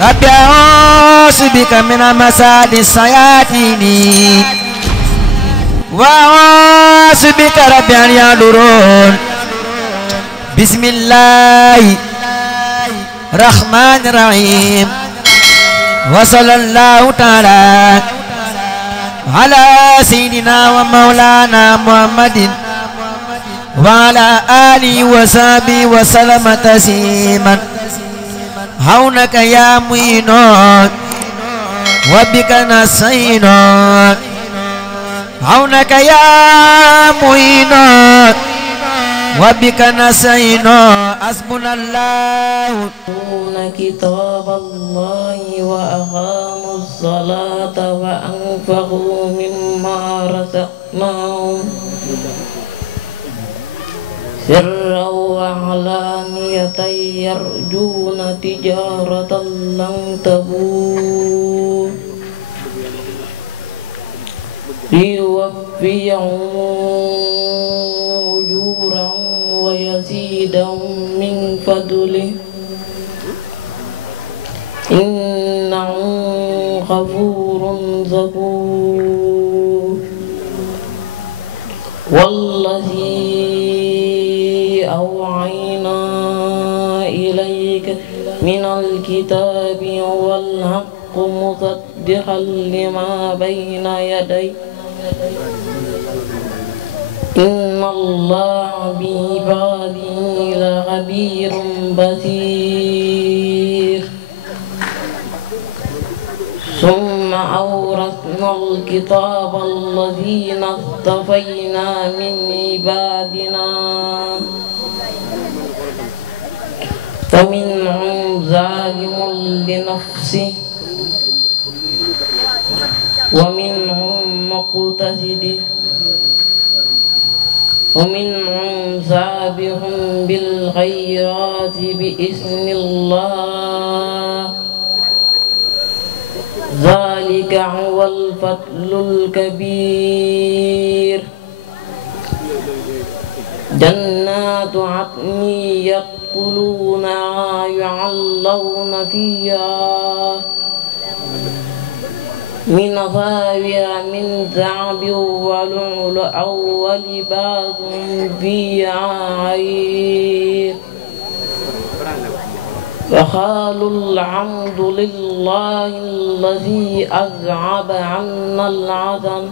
رب أعوذ بك من مساد الشياطين وأعوذ بك رب أن يحضرون بسم الله الرحمن الرحيم وصلى الله تعالى على سيدنا ومولانا محمد وعلى آله وصحبه وسلم تسليما حولك يا معين وبك نستعين حولك يا معين وبك نستعين حسبنا الله كتاب الله وأقاموا الصلاة وأنفقوا مما رزقناهم سرا وعلانية يرجون تجارة لن تبور ليوفيهم أجورهم ويزيدهم من فضله إنه غفور شكور والذي أوحينا إليك من الكتاب والحق مصدقا لما بين يديه إن الله بعباده لخبير بصير ثم أورثنا الكتاب الذين اصطفينا من عبادنا فمنهم ظالم لنفسه ومنهم مقتصد ومنهم سابق بالخيرات بإذن الله ذلك هو الفضل الكبير جنات عدن يدخلونها يحلون فيها من أساور من ذهب ولؤلؤا ولباسهم فيها حرير وقالوا الحمد لله الذي أذهب عنا الحزن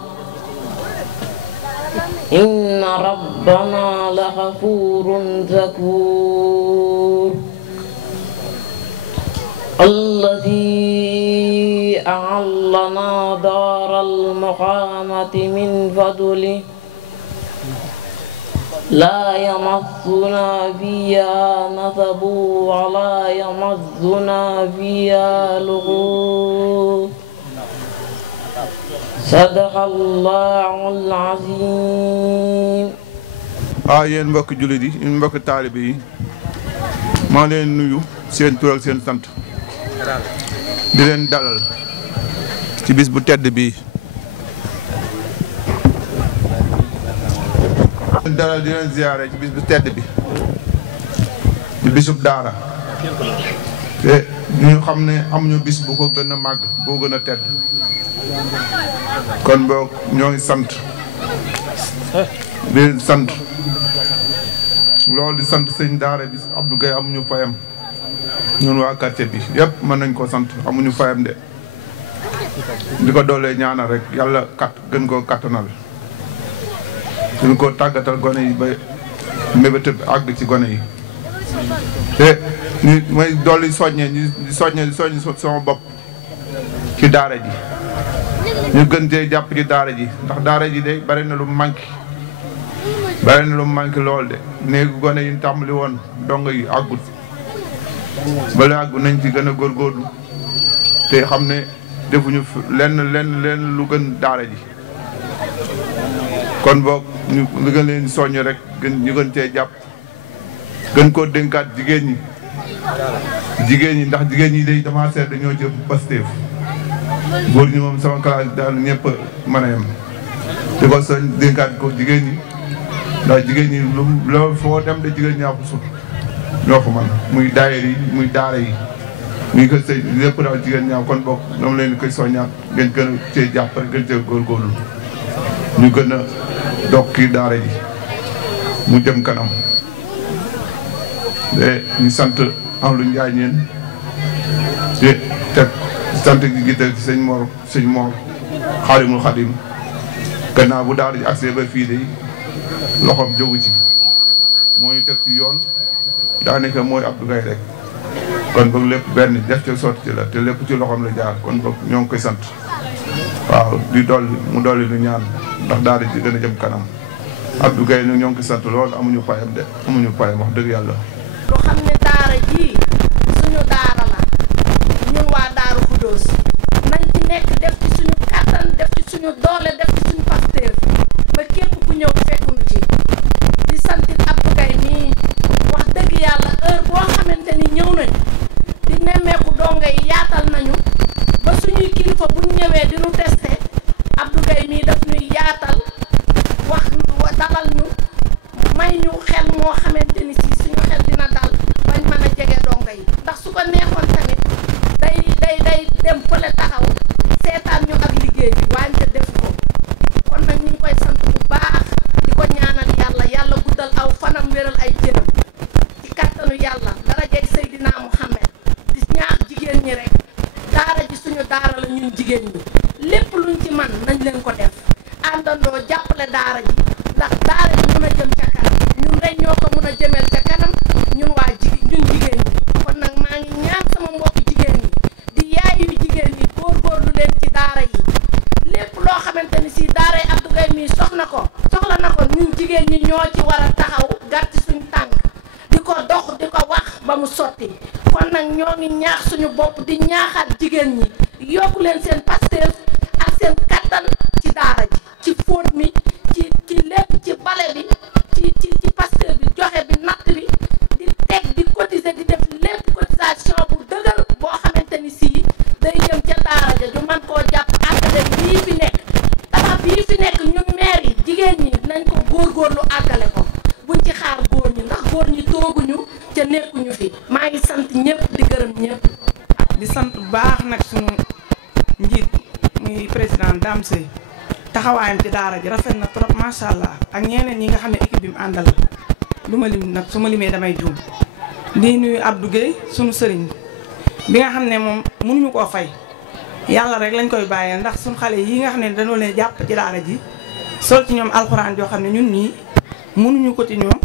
إن ربنا لغفور شكور الذي أحلنا دار المقامة من فضله لا يمسنا فيها نصب ولا يمسنا فيها لغوب صدق الله العظيم. yéen mbokk jullit yi yéen mbokk taalibe yi maa leen nuyu seen tur ak seen sant di leen dalal ci bis bu tedd bi dalal di leen ziyaare ci bis bu tedd bi di bisub daara te ñu xam ne amuñu bis bu ko gën a màgg boo gën a tedd kon boog ñoo ngi sant di leen sant loolu di sant sëñ daara bi Abdou Gueye amuñu fayam ñun waa quartier bi yëpp mën nañ ko sant amuñu fayam de di ko doolee ñaanal rek yàlla gën koo kattanal gën koo tàggatal gone yi ba mébét bi àgg ci gone yi te ñu may dolli soññe ñu soññ sama bopp ci daara ji ñu gën cee jàpp ci daara ji ndax daara ji de bari na lu manqué lool de néegu gone yi tàmbali woon dong yi àggut bala àggu nañ ci gën a góorgóorlu te xam ne defuñu lenn lu gën daara ji kon boog ñu gën leen soññ rek ñu gën cee jàpp gën koo dénkaat jigéen ñi ndax jigéen ñi day dama seet dañoo jëf Pastef góor ñi moom sama classe daal ñëpp mën a yem di ko soñ dénkaat ko jigéen ñi ndax jigéen ñi loolu foo dem de jigéen ñaa ko sut ñoo ko mën muy daayira yi muy daara yi ngi ko sëy lépp daal jigéen ñaaw kon bokk ñoom leen koy soññaat ngeen gën a cee jàpp rek gën cee góorgóorlu ñu gën a dokki daara ji mu jëm kanam te ñu sant am lu njaay ñeen te teg sant gi jiital ci sëñ Mor Xaalimul Xadim gannaaw bu daara ji accès ba fii de loxoom jógu ci moo ñu teg ci yoon daanaka mooy Abdou Gaye rek kon boog lépp benn def ci sotti ci la te lépp ci loxoom la jaar kon boog ñoo ngi koy sant waaw di dolli mu dolli lu ñaan ndax daara ji gën a jëm kanam Abdou Gaye nag ñoo ngi koy sant lool amuñu payam de amuñu payam wax dëgg yàlla. lu xam ne daara ji suñu daara la ñun waa Daaru Xudoos nañ ci nekk def ci suñu kàttan def ci suñu doole def ci suñu pastéef ba képp ku ñëw fekkuñu ci di santit Abdou Gaye nii wax dëgg yàlla heure boo xamante ni ñëw nañ di nemmeeku donga yi yaatal nañu ba suñuy kilifa buñ ñëwee di nu testé Abdou Gaye mii daf ñuy yaatal wax dalal ñu may ñu xel moo xamante ni si suñu xel dina dal bañ mën a jege donga yi ndax su ko neexoon tamit day dem fële taxaw seetaan ñu ak liggéey bi wante def ko kon nag ñu ngi koy sant bu baax di ko ñaanal yàlla guddal aw fanam wéral ay cëram ci kàttanu yàlla dara jeg Seydina Muhammad di ñaax jigéen ñi rek daara ji suñu daara la ñun jigéen ñi lépp luñ ci man nañ leen ko def àndandoo jàppale daara ji ndax daara ji mën a jëm ca kanam ñun rek ñoo ko mën a jëmeel ca kanam ñun jigéen ñi kon nag maa ngi ñaan sama mbokk jigéen ñi di yaayu jigéen ñi góorgóorlu leen ci daara yi lépp loo xamante ni si daara yi Abdou Gaye mii soxla na ko ñun jigéen ñi ñoo ci war a taxaw gàtt suñu tànk di ko dox di ko wax ba mu sotti kon nag ñoo ngi ñaax suñu bopp di ñaaxaat jigéen ñi yokku leen seen pastéef ak seen kattan ci daara ji ci fóot mi ci lépp ci bale bi ci pastéef bi joxe bi natt bi di teg di cotiser di def lépp cotisation bu dëgër boo xamante ni si day jëm ca daara ja ju man koo jàpp àggale bii fi nekk tabax bii fi nekk ñun maire yi jigéen ñi nañ ko góorgóorlu àggale ko buñ ci xaar góor ñi ndax góor ñi tooguñu ca nekkuñu fi maa ngi sant ñëpp di gërëm ñëpp di sant bu baax nag suñu njiit muy président Dame Seye taxawaayam ci daara ji rafet na trop macha allah ak ñeneen ñi nga xam ne équipe bi mu àndal la lu ma lim nag su ma limee damay juum di nuyu Abdou Guèye sunu sëriñ bi nga xam ne moom mënuñu koo fay yàlla rek lañ koy bàyyee ndax suñu xale yi nga xam ne dañoo leen jàpp ci daara ji sol ci ñoom alxuraan joo xam ne ñun ñii mënuñu ko ci ñoom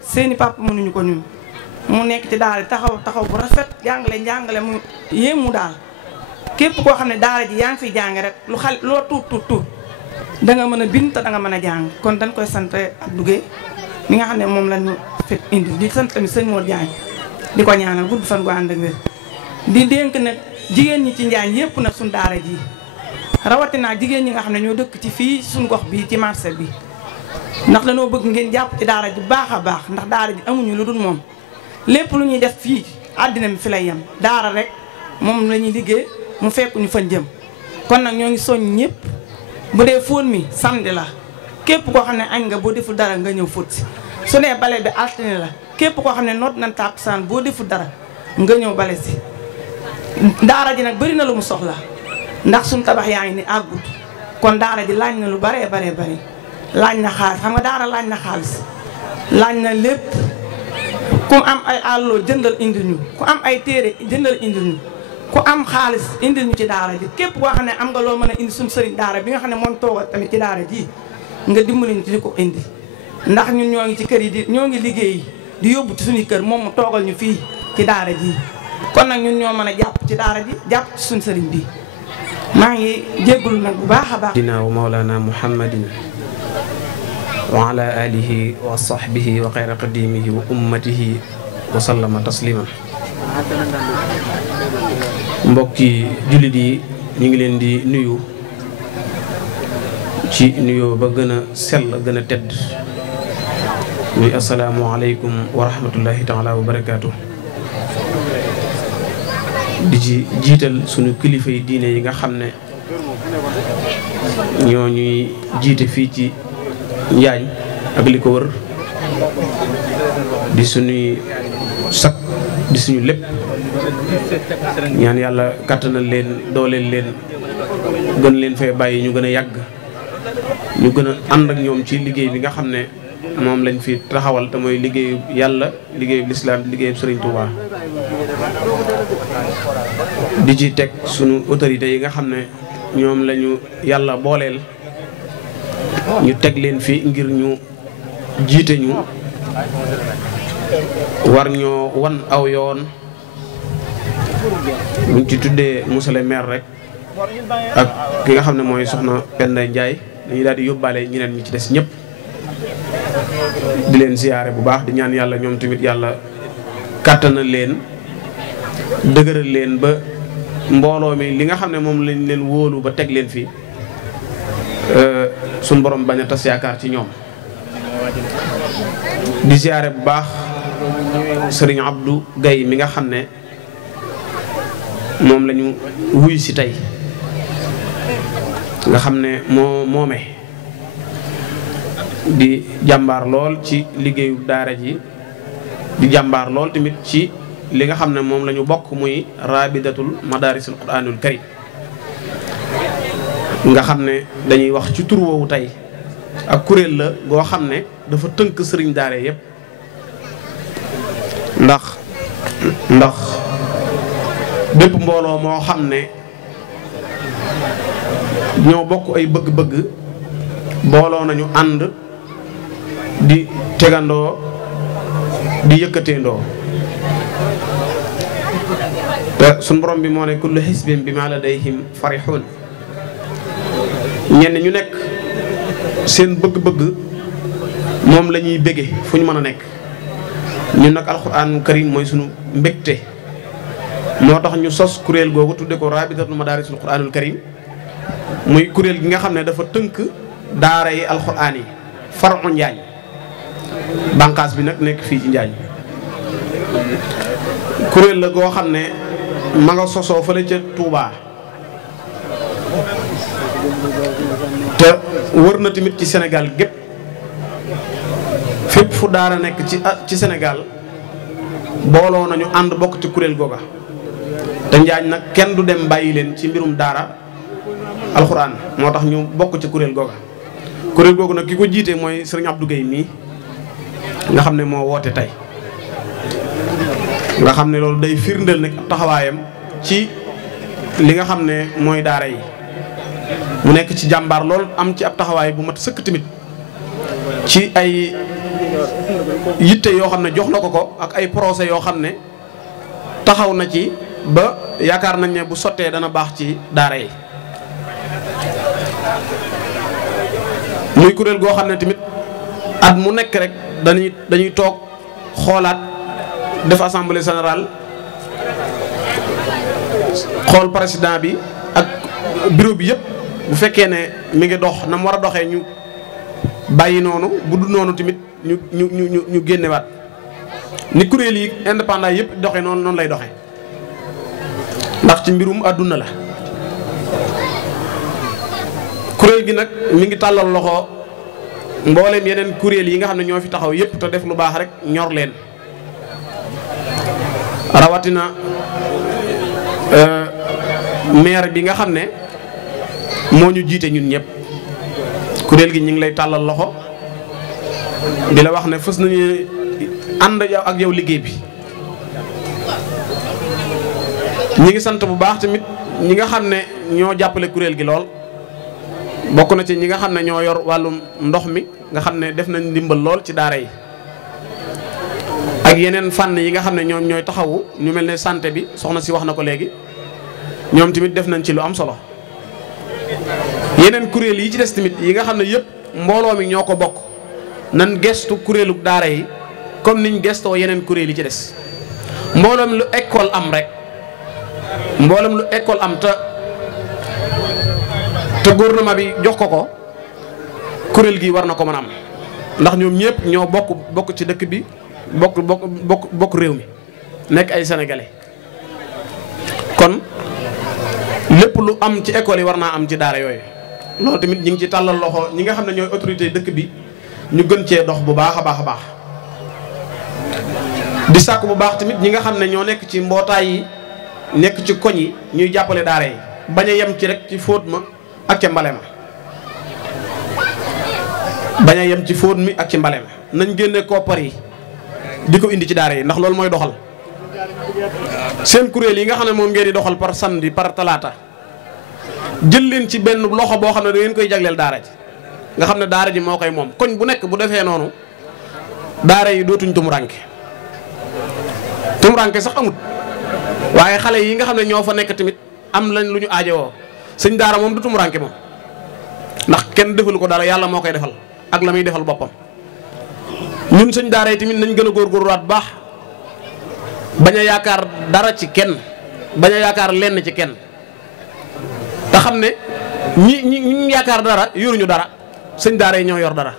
seeni papa mënuñu ko ñun mu nekk ci daara ji taxaw bu rafet jàngale mu yéemu daal képp koo xam ne daara ji yaa ngi fiy jàng rek lu xale loo tuut da nga mën a bind te da nga mën a jàng kon dañ koy sant Abdou Guèye mi nga xam ne moom lañu fekk indi di sant tamit sëñ Mor Diagne di ko ñaanal gudd fan gu ànd ak wér di dénk nag jigéen ñi ci Njaañ yépp nag suñ daara ji rawatina jigéen ñi nga xam ne ñoo dëkk ci fii suñ gox bi ci marché bi ndax dañoo bëgg ngeen jàpp ci daara ji baax a baax ndax daara ji amuñu lu dul moom lépp lu ñuy def fii àddina bi fi lay yem daara rek moom la ñuy liggéey mu fekk ñu fan jëm kon nag ñoo ngi soññ ñëpp bu dee fóot mi samedi la képp koo xam ne añ nga boo deful dara nga ñëw fóot si su nee bale bi altine la képp koo xam ne noot nañ tàkkusaan boo deful dara nga ñëw bale si daara ji nag bëri na lu mu soxla ndax suñu tabax yaa ngi ni àggut kon daara ji laaj na lu baree bari laaj na xaalis xam nga daara laaj na xaalis laaj na lépp ku am ay àlloo jëndal indil ñu ku am ay téere jëndal indil ñu ku am xaalis indil ñu ci daara ji képp koo xam ne am nga loo mën a indi suñu sëriñ daara bi nga xam ne moom toogal tamit ci daara ji nga dimbali ñu ci di ko indi ndax ñun ñoo ngi ci kër yi ñoo ngi liggéey di yóbbu ci suñu kër moom mu toogal ñu fii ci daara ji kon nag ñun ñoo mën a jàpp ci daara ji jàpp ci suñu sëriñ bi maa ngi jéggul nag bu baax a baax dinaa wa mawlana muhammadin wa ala alihi wa sahbihi wa xayra qadimihi wa ummatihi wa sallama tasliman mbokki jullit yi ñu ngi leen di nuyu ci nuyoo ba gën a sell gën a tedd muy asalaamu aleykum wa rahmatullahi taala wa barakaatu di ci jiital sunu kilifa yi diine yi nga xam ne ñoo ñuy jiite fii ci Njaañ ak li ko wër di suñuy sak di suñu lépp ñaan yàlla kattanal leen dooleel leen gën leen fee bàyyi ñu gën a yàgg ñu gën a ànd ak ñoom ci liggéey bi nga xam ne moom lañ fi taxawal te mooy liggéeyu yàlla liggéeyu lislaam liggéeyu Sëriñ Tuubaa di ci teg sunu autorités yi nga xam ne ñoom lañu yàlla booleel ñu teg leen fi ngir ñu jiite ñu war ñoo wan aw yoon buñ ci tuddee monsieur le maire rek ak ki nga xam ne mooy soxna Penda Ndiaye dañuy daal di yóbbaale ñeneen ñi ci des ñëpp di leen siyaare bu baax di ñaan yàlla ñoom tamit yàlla kàttanal leen dëgëral leen ba mbooloo mi li nga xam ne moom lañ leen wóolu ba teg leen fi suñ borom bañ a tas yaakaar ci ñoom di siyaare bu baax sëriñ Abdou Gaye mi nga xam ne moom lañu wuy si tey nga xam ne moome di jàmbaar lool ci liggéeyu daara ji di jàmbaar lool tamit ci li nga xam ne moom la ñu bokk muy rabidatul madarisul quranul karim nga xam ne dañuy wax ci tur woowu tey ak kuréel la goo xam ne dafa tënk sëriñ daara yépp ndax bépp mbooloo moo xam ne ñoo bokk ay bëgg-bëgg booloo nañu ànd di tegandoo di yëkkateendoo te suñ borom bi moo ne kullu xisbin bi ma ladayhim farihun ñenn ñu nekk seen bëgg-bëgg moom la ñuy bége fu ñu mën a nekk ñun nag alxuraan karim mooy sunu mbégte moo tax ñu sos kuréel googu tudde ko rabitatul madarisul quranul karim muy kuréel gi nga xam ne dafa tënk daara yi alxuraan yi faru Njaañ bànqaas bi nag nekk fii ci Njaañ kuréel la goo xam ne ma nga sosoo fële ca Touba te wër na tamit ci Sénégal gépp fépp fu daara nekk ci Sénégal booloo nañu ànd bokk ci kuréel googa te Njaañ nag kenn du dem bàyyi leen ci mbirum daara alxuraan moo tax ñu bokk ci kuréel googa kuréel googu nag ki ko jiite mooy sëriñ Abdou Guèye mii nga xam ne moo woote tey nga xam ne loolu day firndeel nag taxawaayam ci li nga xam ne mooy daara yi mu nekk ci jàmbaar lool am ci ab taxawaay bu mat sëkk tamit ci ay yitte yoo xam ne jox na ko ak ay projet yoo xam ne taxaw na ci ba yaakaar nañ ne bu sottee dana baax ci daara yi muy kuréel goo xam ne tamit at mu nekk rek dañuy toog xoolaat def assemblée générale xool président bi ak bureau bi yëpp bu fekkee ne mi ngi dox na mu war a doxee ñu bàyyi noonu bu dul noonu tamit ñu génnewaat ni kuréel yi indépendant yëpp doxee noonu lay doxee ndax ci mbirum àdduna la. kuréel gi nag mi ngi tàllal loxo mbooleem yeneen kuréel yi nga xam ne ñoo fi taxaw yëpp te def lu baax rek ñor leen rawatina maire bi nga xam ne moo ñu jiite ñun ñëpp kuréel gi ñu ngi lay tàllal loxo di la wax ne fës nañu ànd ak yow liggéey bi. ñi ngi sant bu baax tamit ñi nga xam ne ñoo jàppale kuréel gi lool bokk na ci ñi nga xam ne ñoo yor wàllum ndox mi nga xam ne def nañ ndimbal lool ci daara yi ak yeneen fànn yi nga xam ne ñoom ñooy taxawu ñu mel ne santé bi soxna si wax na ko léegi ñoom tamit def nañ ci lu am solo. yeneen kuréel yi ci des tamit yi nga xam ne yëpp mbooloo mi ñoo ko bokk nan gestu kuréelu daara yi comme niñ gestoo yeneen kuréel yi ci des mbooloom lu école am rek mbooloom lu école am te gouvernement bi jox ko kuréel gi war na ko mën a am ndax ñoom ñëpp ñoo bokk ci dëkk bi bokk réew mi nekk ay sénégalais kon lépp lu am ci école yi war naa am ci daara yooyu loolu tamit ñi ngi ci tàllal loxo ñi nga xam ne ñooy autorité dëkk bi ñu gën cee dox bu baax a baax a baax di sàkku bu baax tamit ñi nga xam ne ñoo nekk ci mbootaay yi nekk ci koñ yi ñuy jàppale daara yi bañ a yem ci rek ci fóot ma ak ca mbale ma bañ a yem ci fóot mi ak ci mbale ma nañ génne koppar yi di ko indi ci daara yi ndax loolu mooy doxal seen kuréel yi nga xam ne moom ngeen di doxal par samedi par talaata jël leen ci benn loxo boo xam ne da ngeen koy jagleel daara ji nga xam ne daara ji moo koy moom koñ bu nekk bu defee noonu daara yi dootuñ tumuranke sax amut waaye xale yi nga xam ne ñoo fa nekk tamit am lañ lu ñu aajowoo sëñ daara moom du tumuranke moom ndax kenn defalu ko dara yàlla moo koy defal ak la muy defal boppam ñun sëñ daara yi tamit nañ gën a góorgóorluwaat baax bañ a yaakaar dara ci kenn bañ a yaakaar lenn ci kenn te xam ne ñi yaakaar dara yoruñu dara sëñ daara yi ñoo yor dara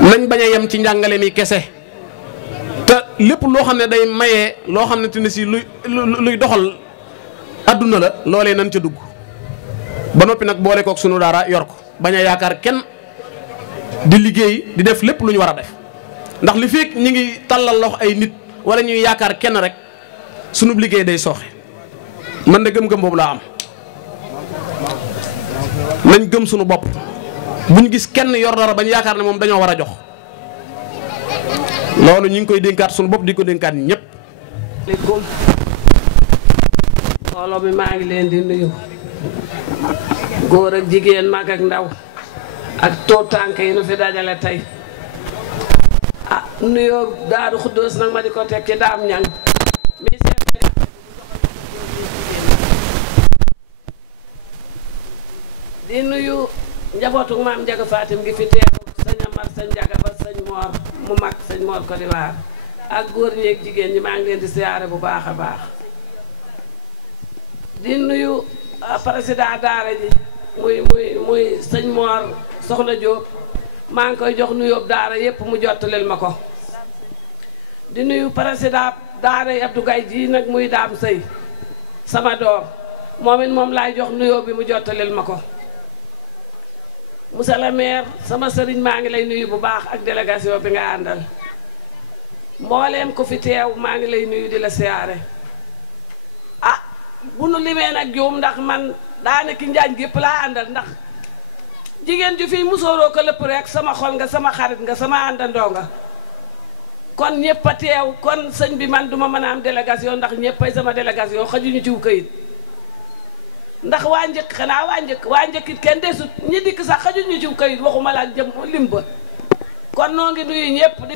nañ bañ a yem ci njàngale mi kese te lépp loo xam ne day maye loo xam ne te ne si luy doxal adduna la loolee nañ ca dugg ba noppi nag boole kook sunu daara yor ko bañ a yaakaar kenn di liggéey di def lépp lu ñu war a def ndax li fekk ñi ngi tàllal loxo ay nit wala ñuy yaakaar kenn rek sunu liggéey day sooxe man de gëm-gëm boobu laa am nañ gëm sunu bopp buñ gis kenn yor dara bañ yaakaar ne moom dañoo war a jox loolu ñu ngi koy dénkaat sunu bopp di ko dénkaat ñëpp. asalaamaaleykum mbooloo mi maa ngi leen di nuyu góor ak jigéen mag ak ndaw ak tuut tànk yi nu fi dajale tey ah nuyoo Daaru Xuddoos nag ma di ko teg ci Daam Ñang mi seet di nuyu njabootu maam Njaga Fatim gi fi teew sëñ Amar sëñ Njaga ba sëñ Moor mu mag sëñ Moor Côte d'Ivoire ak góor ñi ak jigéen ñi maa ngi leen di siyaare bu baax a baax di nuyu président daara ji muy sëñ Moor Soxna Jóob maa ngi koy jox nuyoo daara yépp mu jottaleel ma ko di nuyu président daara yi Abdou Gaye ji nag muy Daam Sëy sama doom moom it moom laay jox nuyoo bi mu jottaleel ma ko monsieur le maire sama sëriñ maa ngi lay nuyu bu baax ak délégation bi nga àndal mbooleem ko fi teew maa ngi lay nuyu di la siyaare ah bu nu limee nag juum ndax man daanaka njaañ gépp laa àndal ndax jigéen ju fi musóoroo ko lépp rek sama xol nga sama xarit nga sama àndandoo nga kon ñëpp a teew kon sëñ bi man duma mën a am délégation ndax ñëppay sama délégation xajuñu ciw këyit ndax waa njëkk xanaa waa njëkk it kenn desut ñi dikk sax xajuñu ciw këyit waxuma la ak jëm lim ba kon noo ngi nuyu ñëpp di